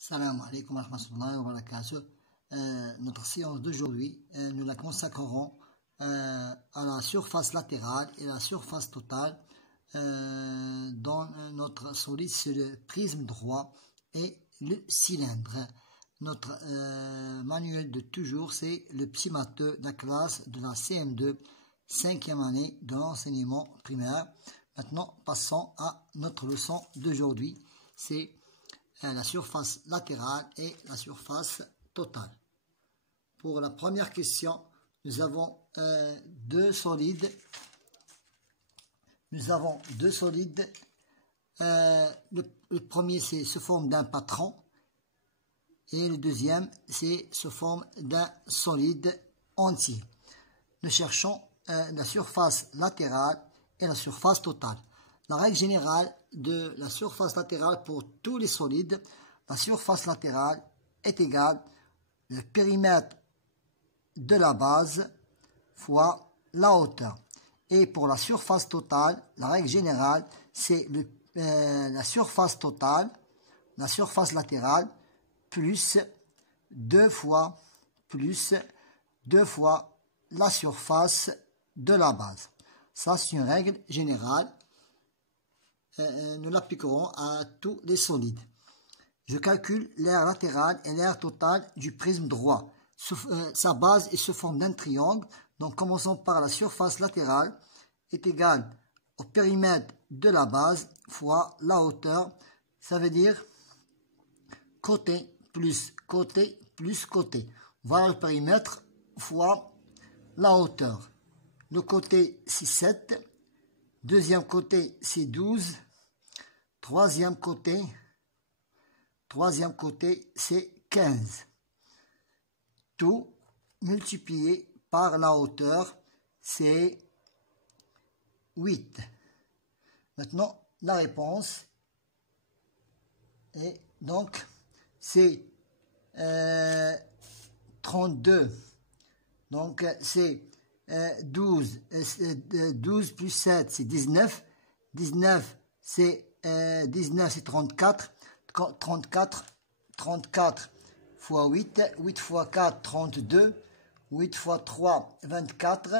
Salam alaikum wa rahmatullahi wa barakatuh. Notre séance d'aujourd'hui, nous la consacrerons à la surface latérale et la surface totale dans notre solide, c'est le prisme droit et le cylindre. Notre manuel de toujours, c'est le petit matheux de la classe de la CM2, 5e année de l'enseignement primaire. Maintenant, passons à notre leçon d'aujourd'hui. C'est la surface latérale et la surface totale. Pour la première question, nous avons deux solides. Le premier se forme d'un patron et le deuxième se forme d'un solide entier. Nous cherchons la surface latérale et la surface totale. La règle générale de la surface latérale pour tous les solides, la surface latérale est égale le périmètre de la base fois la hauteur. Et pour la surface totale, la règle générale, c'est la surface totale, la surface latérale, plus deux fois la surface de la base. Ça, c'est une règle générale. Nous l'appliquerons à tous les solides. Je calcule l'aire latérale et l'aire totale du prisme droit. Sa base se forme d'un triangle. Donc, commençons par la surface latérale est égale au périmètre de la base fois la hauteur. Ça veut dire côté plus côté plus côté. Voilà le périmètre fois la hauteur. Le côté, c'est 7. Deuxième côté, c'est 12. Troisième côté, c'est 15. Tout multiplié par la hauteur, c'est 8. Maintenant, la réponse est donc, c'est 32. Donc, c'est 12 plus 7, c'est 19. 19, c'est 34. 34 fois 8. 8 fois 4, 32. 8 fois 3, 24.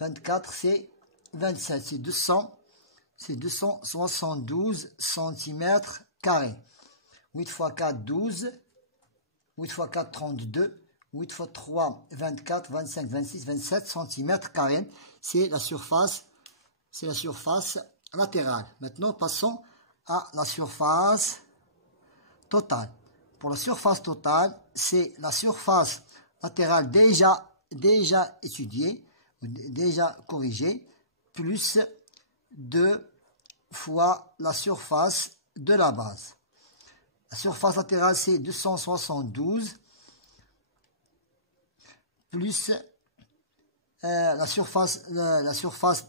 24, c'est 27. C'est 272 cm carrés. 8 fois 4, 12. 8 fois 4, 32. 8 fois 3, 24, 25, 26, 27 cm carrés. C'est la surface latérale. Maintenant, passons à la surface totale. Pour la surface totale, c'est la surface latérale déjà étudiée, déjà corrigée, plus 2 fois la surface de la base. La surface latérale, c'est 272 plus la surface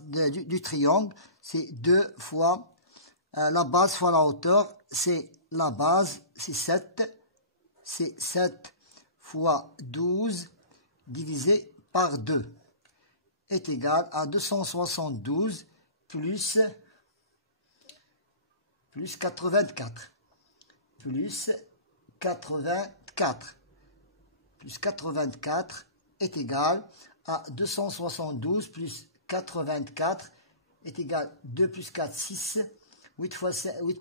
du triangle, c'est 2 fois la base fois la hauteur, c'est la base, c'est 7. C'est 7 fois 12 divisé par 2 est égal à 272 plus 84. Plus 84 est égal à 272 plus 84 est égal à 2 plus 4, 6. 8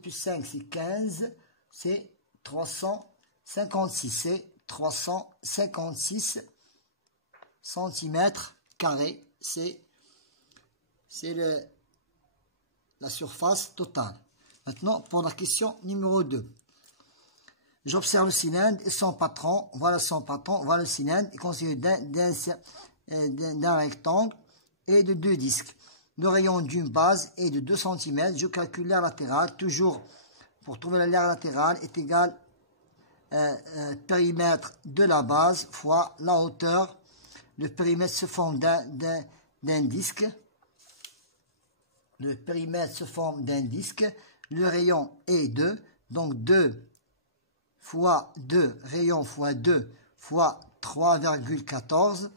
plus 5, c'est 15. C'est 356. C'est 356 cm carrés. C'est la surface totale. Maintenant, pour la question numéro 2. J'observe le cylindre et son patron. Voilà son patron. Voilà le cylindre. Il est constitué d'un rectangle et de 2 disques. Le rayon d'une base est de 2 cm. Je calcule l'aire latérale. Toujours, pour trouver l'aire latérale, est égal périmètre de la base fois la hauteur. Le périmètre se forme d'un disque. Le périmètre se forme d'un disque. Le rayon est 2. Donc 2 fois 2, rayon fois 2 fois 3,14,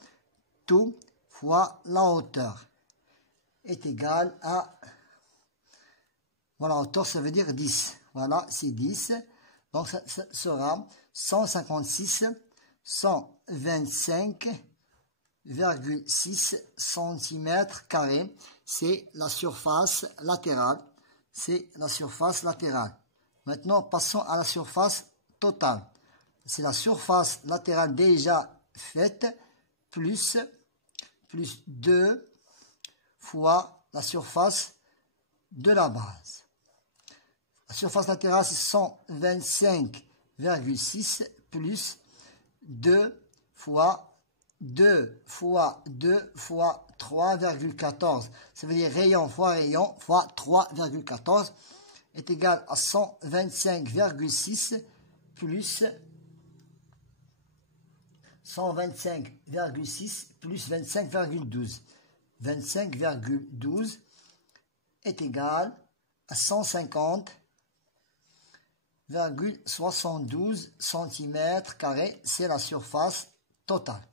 tout fois la hauteur est égal à, voilà, hauteur ça veut dire 10, voilà, c'est 10, Donc ça sera 125,6 cm². C'est la surface latérale. C'est la surface latérale. Maintenant, passons à la surface totale. C'est la surface latérale déjà faite plus 2 fois la surface de la base. La surface latérale, c'est 125,6 plus 2 fois 3,14. Ça veut dire rayon fois 3,14 est égal à 125,6 plus 125,6 plus 25,12. 25,12 est égal à 150,72 cm². C'est la surface totale.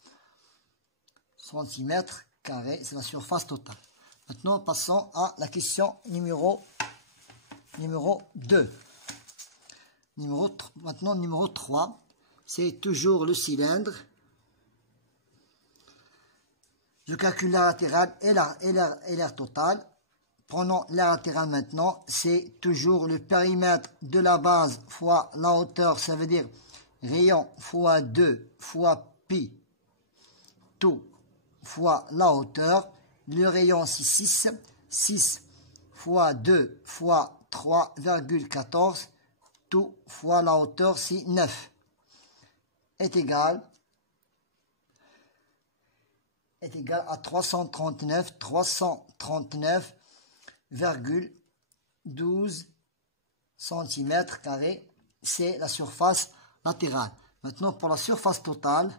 Centimètres carrés, c'est la surface totale. Maintenant, passons à la question numéro 2. Maintenant, numéro 3, c'est toujours le cylindre. Je calcule l'aire latérale et l'aire totale. Prenons l'aire latérale maintenant. C'est toujours le périmètre de la base fois la hauteur. Ça veut dire rayon fois 2 fois pi, tout fois la hauteur. Le rayon, c'est 6. 6 fois 2 fois 3,14. Tout fois la hauteur, c'est 9. Est égal à 339,12 cm². C'est la surface latérale. Maintenant, pour la surface totale,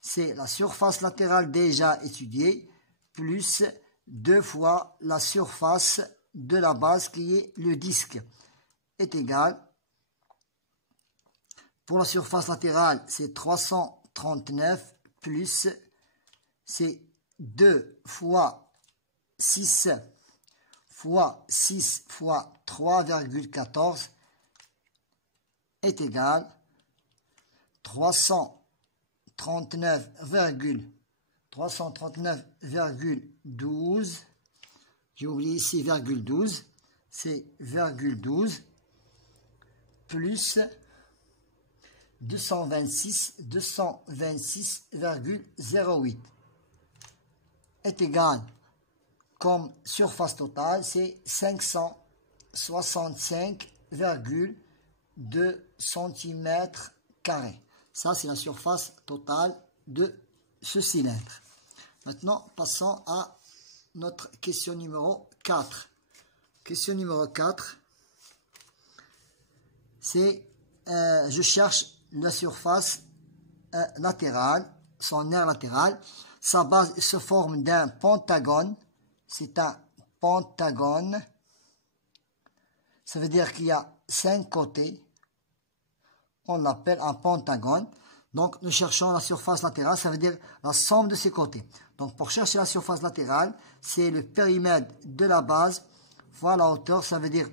c'est la surface latérale déjà étudiée, plus 2 fois la surface de la base qui est le disque, est égal. Pour la surface latérale, c'est 339 plus, c'est 2 fois 6 fois 6 fois 3,14 est égal 339,12. J'ai oublié ici virgule 12. C'est virgule 12 plus 226,08 est égal, comme surface totale, c'est 565,2 cm². Ça, c'est la surface totale de ce cylindre. Maintenant, passons à notre question numéro 4. Question numéro 4, c'est je cherche la surface latérale, son aire latérale. Sa base se forme d'un pentagone. C'est un pentagone. Ça veut dire qu'il y a 5 côtés. On l'appelle un pentagone. Donc, nous cherchons la surface latérale. Ça veut dire la somme de ses côtés. Donc, pour chercher la surface latérale, c'est le périmètre de la base fois la hauteur. Ça veut dire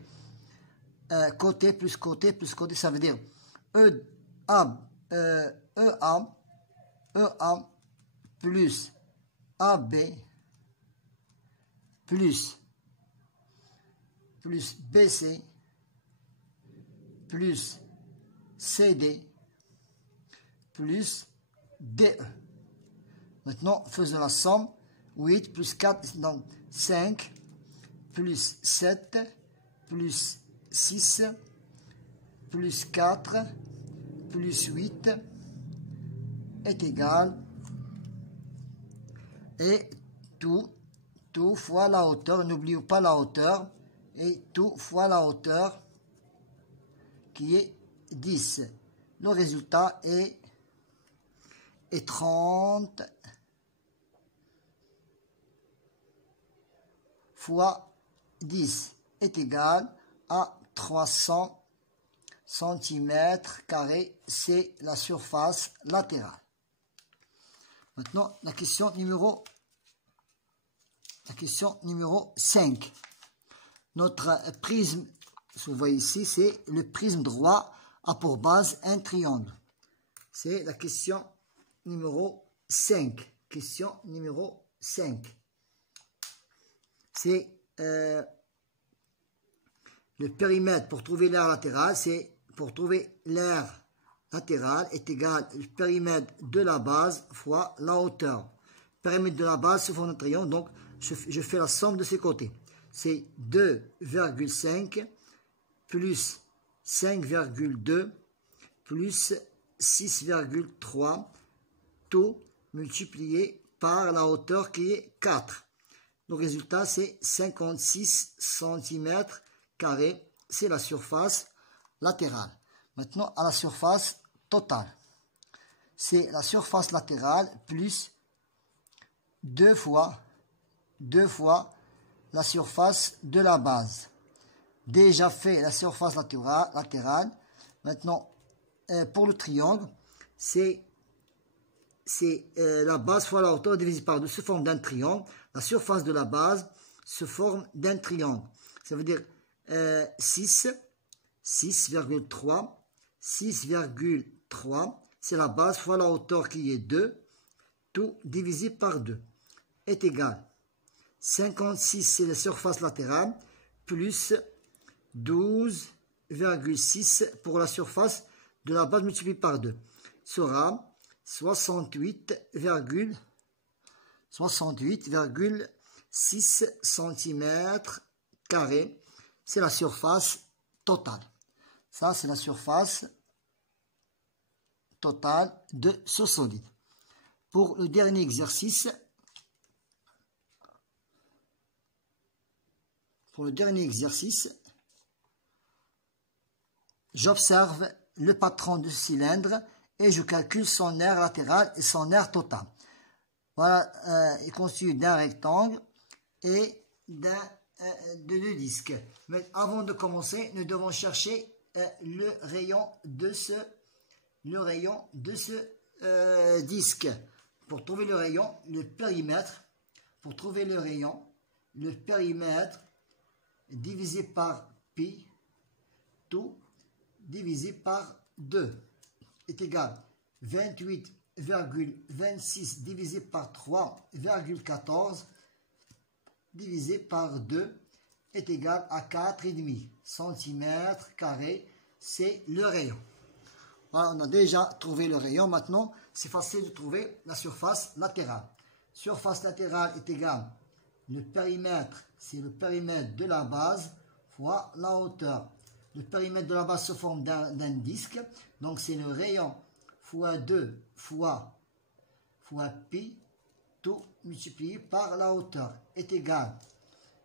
côté plus côté plus côté. Ça veut dire EA plus AB plus BC plus CD plus DE. Maintenant, faisons la somme. 8 plus 4, donc 5 plus 7 plus 6 plus 4 plus 8 est égal, et tout fois la hauteur, n'oublions pas la hauteur, et tout fois la hauteur qui est 10. Le résultat est 30 fois 10 est égal à 300 cm². C'est la surface latérale. Maintenant, la question numéro 5. Notre prisme vous voyez ici, c'est le prisme droit a pour base un triangle. C'est la question numéro 5. Question numéro 5. C'est le périmètre pour trouver l'aire latérale. C'est pour trouver l'aire latérale est égal au périmètre de la base fois la hauteur. Le périmètre de la base se forme un triangle, donc je fais la somme de ces côtés. C'est 2,5 plus 5,2 plus 6,3, tout multiplié par la hauteur qui est 4. Le résultat, c'est 56 cm². C'est la surface latérale. Maintenant, à la surface totale. C'est la surface latérale plus 2 fois la surface de la base. Déjà fait la surface latérale. Maintenant, pour le triangle, c'est la base fois la hauteur divisée par 2 se forme d'un triangle. La surface de la base se forme d'un triangle. Ça veut dire 6,3. 6,3, c'est la base fois la hauteur qui est 2, tout divisé par 2, est égal. 56, c'est la surface latérale, plus 12,6 pour la surface de la base multipliée par 2, sera 68,6 cm². C'est la surface totale. Ça, c'est la surface totale de ce solide. Pour le dernier exercice, j'observe le patron du cylindre et je calcule son aire latérale et son aire totale. Voilà, il constitue d'un rectangle et de deux disques. Mais avant de commencer, nous devons chercher le rayon de ce disque. Pour trouver le rayon, le périmètre, divisé par pi, tout divisé par 2 est égal 28,26 divisé par 3,14 divisé par 2 est égal à 4,5 cm². C'est le rayon. Voilà, on a déjà trouvé le rayon. Maintenant, c'est facile de trouver la surface latérale. Surface latérale est égale, le périmètre, c'est le périmètre de la base fois la hauteur. Le périmètre de la base se forme d'un disque. Donc, c'est le rayon fois 2 fois pi, tout multiplié par la hauteur, est égal.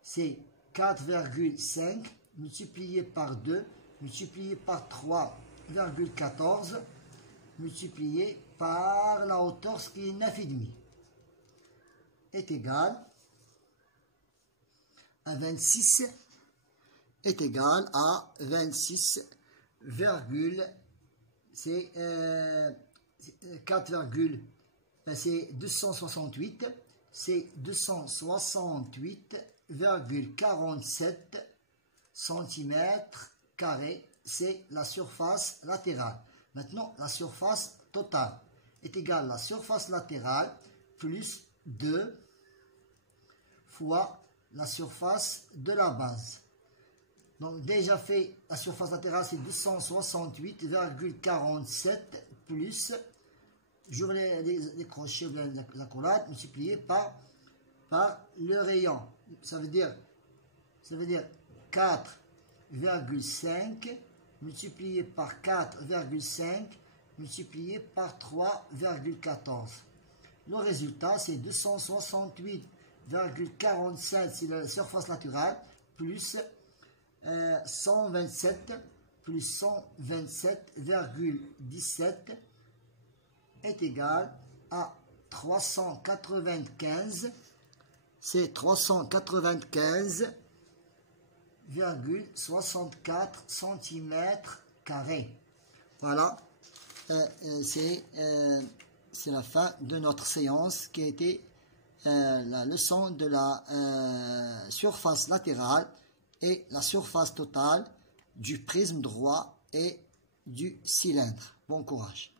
C'est 4,5 multiplié par 2, multiplié par 3,14, multiplié par la hauteur, ce qui est 9,5, est égal à 26, est égal à 26, c'est 4, c'est 268, c'est 268,47 cm², c'est la surface latérale. Maintenant, la surface totale est égale à la surface latérale plus 2 fois la surface de la base. Donc, déjà fait, la surface latérale, c'est 268,47 plus, j'ouvre les crochets de la collade, multiplié par le rayon. Ça veut dire 4,5 multiplié par 4,5 multiplié par 3,14. Le résultat, c'est 268,47, c'est la surface latérale, plus 127 plus 127,17 est égal à 395. C'est 395,64 cm². Voilà, c'est la fin de notre séance qui a été la leçon de la surface latérale et la surface totale du prisme droit et du cylindre. Bon courage.